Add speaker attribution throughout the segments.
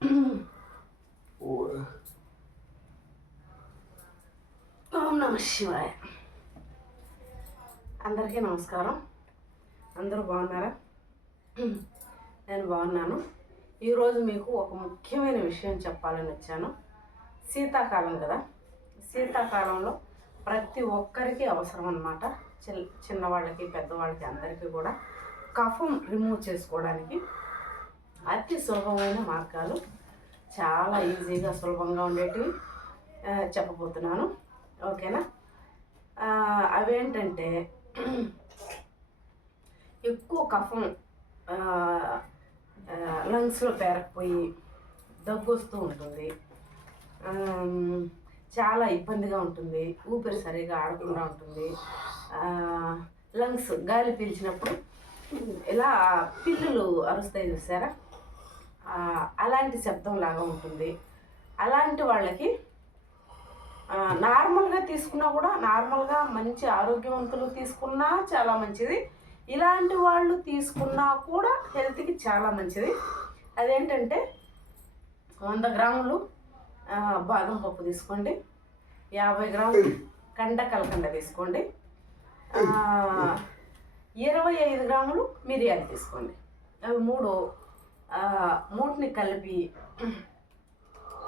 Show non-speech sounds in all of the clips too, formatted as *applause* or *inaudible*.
Speaker 1: ఓం. నమ శివాయ. అందరికీ నమస్కారం. అందరూ బాగున్నారా? నేను బాగున్నాను. ఈరోజు మీకు ఒక ముఖ్యమైన విషయం చెప్పాలని వచ్చాను. శీతాకాలం కదా. శీతాకాలంలో ప్రతి ఒక్కరికి అవసరం అన్నమాట. చిల్ చిన్నవాళ్ళకి పెద్దవాళ్ళకి అందరికీ కూడా కఫం రిమూవ్ చేసుకోవడానికి అతి సులభమైన మార్గాలు. చాలా ఈజీగా సులభంగా ఉండేటివి చెప్పబోతున్నాను. ఓకేనా? అవేంటంటే ఎక్కువ కఫం లంగ్స్లో పేరకపోయి దగ్గు వస్తూ ఉంటుంది చాలా ఇబ్బందిగా ఉంటుంది. ఊపిరి సరిగా ఆడకుండా ఉంటుంది. లంగ్స్ గాలి పీల్చినప్పుడు ఇలా పిల్లులు అరుస్తాయి చూసారా? అలాంటి శబ్దం లాగా ఉంటుంది. అలాంటి వాళ్ళకి నార్మల్గా తీసుకున్నా కూడా నార్మల్గా మంచి ఆరోగ్యవంతులు తీసుకున్నా చాలా మంచిది. ఇలాంటి వాళ్ళు తీసుకున్నా కూడా హెల్త్కి చాలా మంచిది. అదేంటంటే వంద గ్రాములు బాదం పప్పు తీసుకోండి. యాభై గ్రాములు కండ కలకండ తీసుకోండి. ఇరవై ఐదు గ్రాములు మిరియాలు తీసుకోండి. అవి మూడు మూటిని కలిపి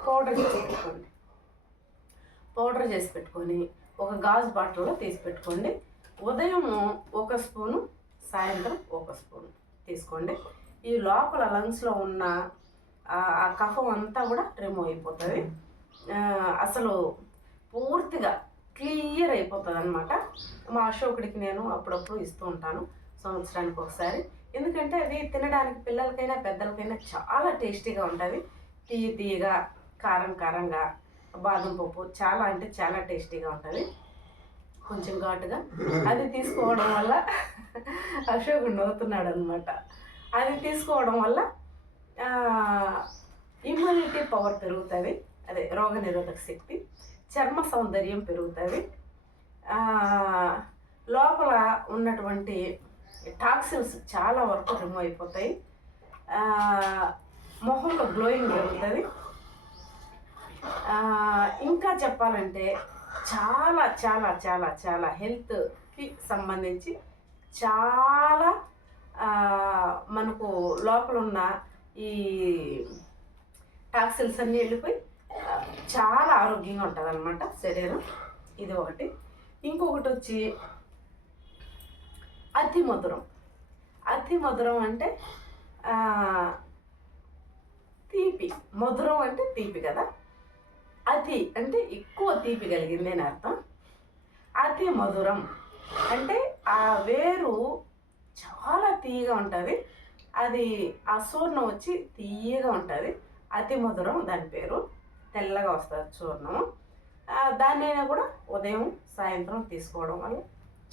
Speaker 1: పౌడర్ చేసి పెట్టుకోండి. పౌడర్ చేసి పెట్టుకొని ఒక గాజు బాటిల్లో తీసి పెట్టుకోండి. ఉదయం ఒక స్పూను సాయంత్రం ఒక స్పూన్ తీసుకోండి. ఈ లోపల లంగ్స్లో ఉన్న ఆ కఫం అంతా కూడా రిమూవ్ అయిపోతుంది. అసలు పూర్తిగా క్లియర్ అయిపోతుంది అనమాట మా అశోకుడికి నేను అప్పుడప్పుడు ఇస్తూ ఉంటాను. సంవత్సరానికి ఒకసారి ఎందుకంటే అది తినడానికి పిల్లలకైనా పెద్దలకైనా చాలా టేస్టీగా ఉంటుంది. తీయ తీయగా కారం కారంగా బాదం పప్పు చాలా అంటే చాలా టేస్టీగా ఉంటుంది. కొంచెం ఘాటుగా. అది తీసుకోవడం వల్ల అశోకుడు నవ్వుతున్నాడు అనమాట అది తీసుకోవడం వల్ల ఇమ్యూనిటీ పవర్ పెరుగుతుంది. అదే రోగ నిరోధక శక్తి చర్మ సౌందర్యం పెరుగుతుంది. లోపల ఉన్నటువంటి టాక్సిన్స్ చాలా వరకు రిమూవ్ అయిపోతాయి. మొహంలో గ్లోయింగ్ జరుగుతుంది. ఇంకా చెప్పాలంటే చాలా చాలా చాలా చాలా హెల్త్కి సంబంధించి చాలా మనకు లోపల ఉన్న ఈ టాక్సిల్స్ అన్నీ వెళ్ళిపోయి చాలా ఆరోగ్యంగా ఉంటుంది అనమాట శరీరం. ఇది ఒకటి. ఇంకొకటి వచ్చి అతి మధురం. అతి మధురం అంటే తీపి. మధురం అంటే తీపి కదా? అతి అంటే ఎక్కువ తీపి కలిగింది అని అర్థం. అతి మధురం అంటే ఆ వేరు చాలా తీయగా ఉంటుంది. అది ఆ చూర్ణం వచ్చి తీయగా ఉంటుంది. అతి మధురం దాని పేరు. తెల్లగా వస్తుంది చూర్ణం దాన్నైనా కూడా ఉదయం సాయంత్రం తీసుకోవడం వల్ల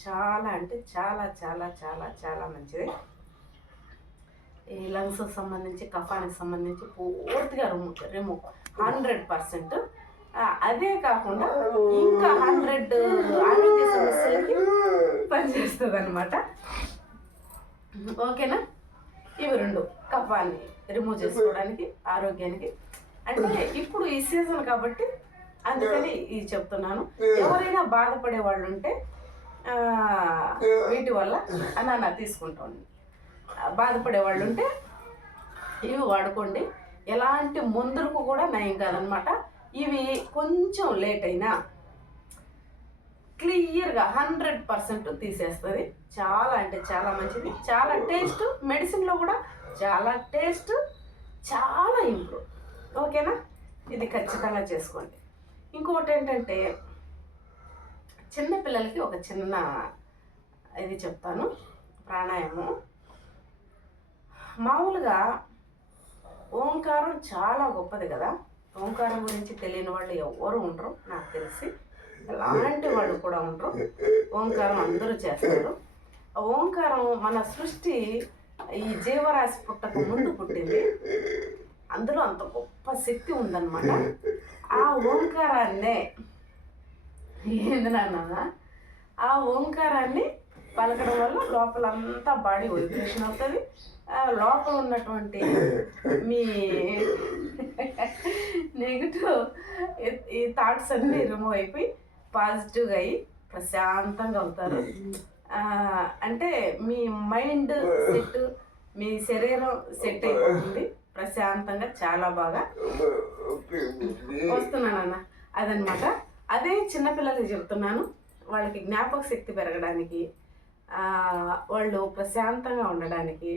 Speaker 1: చాలా అంటే చాలా చాలా చాలా చాలా మంచిది. ఈ లంగ్స్ సంబంధించి కఫానికి సంబంధించి పూర్తిగా రిమూవ్ రిమూవ్ హండ్రెడ్ పర్సెంట్ అదే కాకుండా ఇంకా హండ్రెడ్ ఆరోగ్య సమస్యలకి పనిచేస్తుంది అనమాట ఓకేనా? ఇవి రెండు. కఫాన్ని రిమూవ్ చేసుకోవడానికి ఆరోగ్యానికి. అంటే ఇప్పుడు ఈ సీజన్ కాబట్టి అందుకని ఇది చెప్తున్నాను. ఎవరైనా బాధపడే వాళ్ళు ఉంటే వీటి వల్ల అన్న తీసుకుంటాను బాధపడే వాళ్ళు ఉంటే ఇవి వాడుకోండి. ఎలాంటి ముందరకు కూడా నయం కాదనమాట. ఇవి కొంచెం లేట్ అయినా క్లియర్గా హండ్రెడ్ పర్సెంట్ తీసేస్తుంది. చాలా అంటే చాలా మంచిది. చాలా టేస్ట్ మెడిసిన్లో కూడా చాలా టేస్ట్ చాలా ఇంప్రూవ్. ఓకేనా? ఇది ఖచ్చితంగా చేసుకోండి. ఇంకొకటి ఏంటంటే చిన్న పిల్లలకి ఒక చిన్న ఇది చెప్తాను ప్రాణాయామం. మామూలుగా ఓంకారం చాలా గొప్పది కదా. ఓంకారం గురించి తెలియని వాళ్ళు ఎవరు ఉండరు నాకు తెలిసి. ఎలాంటి వాళ్ళు కూడా ఉండరు. ఓంకారం అందరూ చేస్తారు. ఆ ఓంకారం మన సృష్టి ఈ జీవరాశి పుట్టక ముందు పుట్టింది. అందులో అంత గొప్ప శక్తి ఉందన్నమాట. ఆ ఓంకారాన్నే ఏంది నాన్న ఆ ఓంకారాన్ని పలకడం వల్ల లోపలంతా బాడీ వైబ్రేషన్ అవుతుంది. ఆ లోపల ఉన్నటువంటి మీ ఈ- ఈ థాట్స్ అన్నీ రిమూవ్ అయిపోయి పాజిటివ్గా అయ్యి ప్రశాంతంగా అవుతారు. అంటే మీ మైండ్ సెట్ మీ శరీరం సెట్ అయిపోతుంది. ప్రశాంతంగా చాలా బాగా వస్తున్నానన్న అదనమాట. అదే చిన్నపిల్లలకి చెప్తున్నాను. వాళ్ళకి జ్ఞాపక శక్తి పెరగడానికి వాళ్ళు ప్రశాంతంగా ఉండడానికి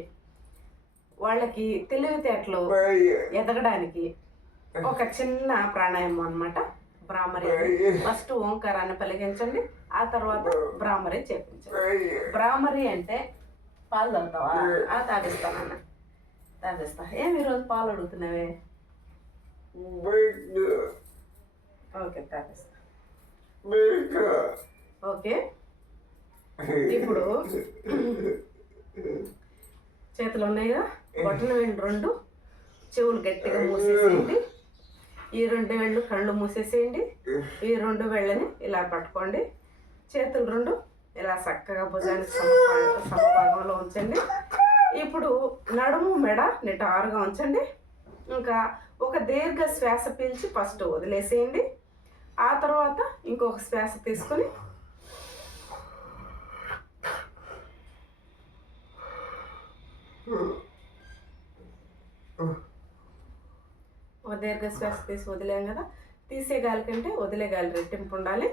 Speaker 1: వాళ్ళకి తెలివితేటలు ఎదగడానికి ఒక చిన్న ప్రాణాయామం అన్నమాట. భ్రామరి ఫస్ట్ ఓంకారాన్ని పలికించండి. ఆ తర్వాత భ్రామరి చేపించండి. భ్రామరి అంటే పాలు తాగుతావా? ఆ తాగిస్తానన్న తాగిస్తా. ఏమి ఈరోజు పాలు అడుగుతున్నావే? ఓకే తాగిస్తా. ఓకే. *laughs* ఇప్పుడు చేతులు ఉన్నాయి కదా బొట్టన వేళ్ళు రెండు చెవులు గట్టిగా మూసేసేయండి. ఈ రెండు వేళ్ళు కళ్ళు మూసేసేయండి. ఈ రెండు వేళ్ళని ఇలా పట్టుకోండి. చేతులు రెండు ఇలా చక్కగా భుజానికి సమభా- సమభాగంలో ఉంచండి. ఇప్పుడు నడుము మెడ నిటారుగా ఉంచండి. ఇంకా ఒక దీర్ఘ శ్వాస పీల్చి ఫస్ట్ వదిలేసేయండి. ఆ తర్వాత ఇంకొక శ్వాస తీసుకొని ఒక దీర్ఘ శ్వాస తీసి వదిలేం కదా? తీసే గాలి కంటే వదిలే గాలి రెట్టింపు ఉండాలి.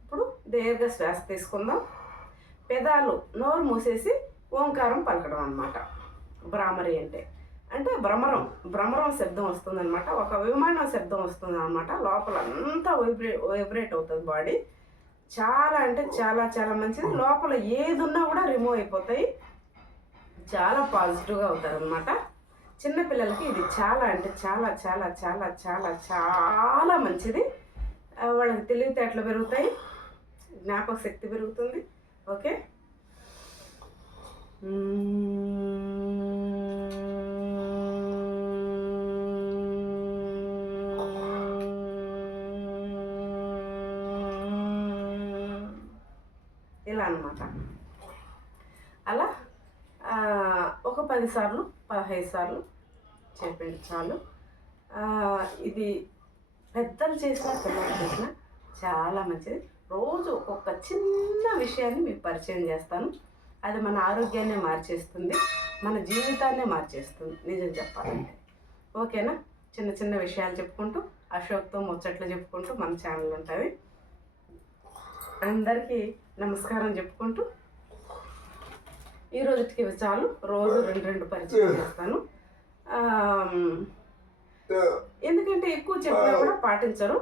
Speaker 1: ఇప్పుడు దీర్ఘ శ్వాస తీసుకుందాం. పెదాలు నోరు మూసేసి ఓంకారం పలకడం అన్నమాట. భ్రామరి అంటే. అంటే భ్రమరం భ్రమరం శబ్దం వస్తుందన్నమాట. ఒక విమానం శబ్దం వస్తుంది అనమాట లోపల అంతా వైబ్రేట్ వైబ్రేట్ అవుతుంది బాడీ. చాలా అంటే చాలా చాలా మంచిది. లోపల ఏది ఉన్నా కూడా రిమూవ్ అయిపోతాయి. చాలా పాజిటివ్గా అవుతారు అనమాట చిన్నపిల్లలకి ఇది చాలా అంటే చాలా చాలా చాలా చాలా చాలా మంచిది. వాళ్ళకి తెలివితేటలు పెరుగుతాయి. జ్ఞాపక శక్తి పెరుగుతుంది. ఓకే? అనమాట అన్నమాట. అలా ఒక పదిసార్లు పదహైదు సార్లు చెప్పండి చాలు. ఇది పెద్దలు చేసిన పిల్లలు చేసిన చాలా మంచిది. రోజు ఒక్కొక్క చిన్న విషయాన్ని మీకు పరిచయం చేస్తాను. అది మన ఆరోగ్యాన్ని మార్చేస్తుంది మన జీవితాన్నే మార్చేస్తుంది నిజం చెప్పాలంటే. ఓకేనా? చిన్న చిన్న విషయాలు చెప్పుకుంటూ అశోక్తో ముచ్చట్లు చెప్పుకుంటూ మన ఛానల్ ఉంటుంది. అందరికీ నమస్కారం చెప్పుకుంటూ ఈ రోజుకి ఇవి చాలు. రోజు రెండు రెండు పరిచయం చేస్తాను. ఎందుకంటే ఎక్కువ చెప్పినా కూడా పాటించరు.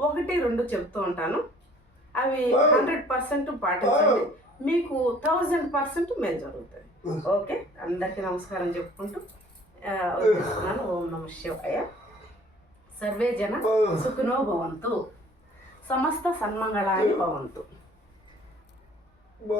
Speaker 1: ఒకటి రెండు చెప్తూ ఉంటాను. అవి హండ్రెడ్ పర్సెంట్ పాటించండి. మీకు థౌజండ్ పర్సెంట్ మేలు జరుగుతుంది. ఓకే? అందరికీ నమస్కారం చెప్పుకుంటూ వదిలేస్తున్నాను ఓం నమ శివాయ. సర్వే జన సుఖినో భవంతు. సమస్త సన్మంగళాన్ని భవంతు.